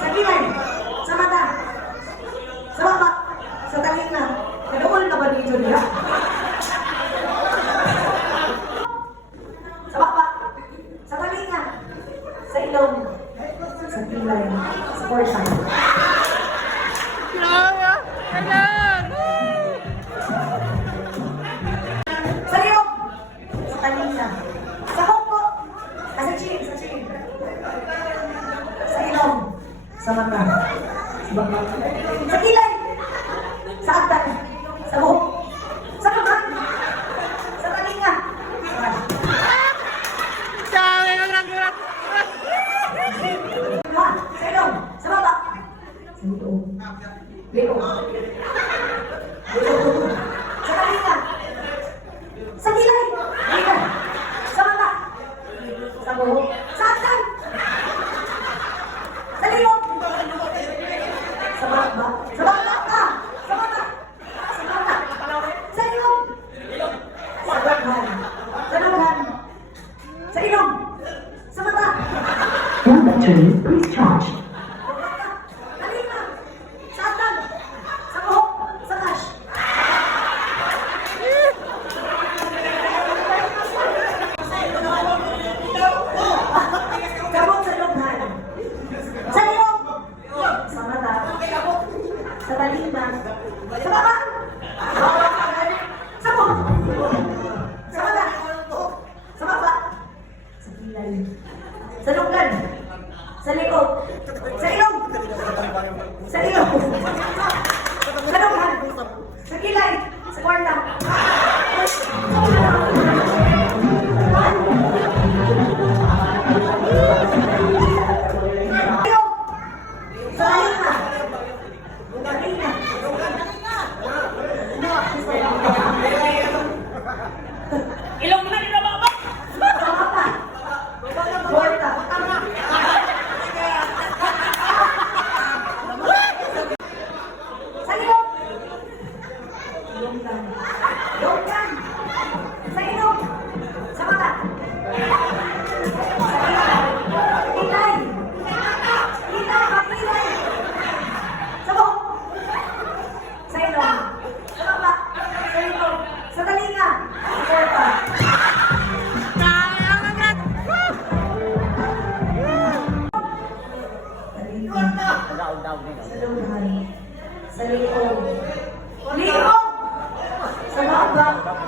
Sa kilay. Sa mata. Sa baba. Sa talinga. Naduol ka ba ni Julia? Sa baba. Sa talinga. Sa ilong. Sa kilay. Sa porta. Sa liyog. Sa talinga. Sa hoko. Sa chin. Sa chin. Sa ilong. Sa mata. Sa baba. Sa kilay. Sa agtan. Sa buhok. Sa kamay. Sa talinga. Sa ilong. Sa baba. Sa loob. Loob. Loob. Sa talinga. Sa kilay. Kilay. Sa mata. Sa buhok. Sa agtan. Sa loob. Sa baba. Sa baba ka. Sa mata. Sa mata. Sa loob. Sa daghan. Sa daghan. Sa ilong. Sa mata. One battery, please charge. Talinga. Sa agtan. Sa buhok. Sa cash. Kabog sa looban. Sa loob. Sa mata. Sa talinga. Sa baba. Sa buhok. Sa mata. Sa baba. Sa kilay. Sa lunggan. Sa likod. Sa ilong. Sa ilong. Sa lunggan. Sa kilay. Sa kwarta. Ilong. Sa talinga. Talinga. Ilong na nila baba! Sa mata. Kwarta. Sa ilong. Lunggan. Lunggan. Sa ilong. Sa mata. Kilay. Kilay. Makilay. Sa buhok. Sa ilong. Sa baba. Sa ilong. Sa talinga. Sa kwarta. Talinga. Sa lunggan. Sa liog. Liog! Sa baba.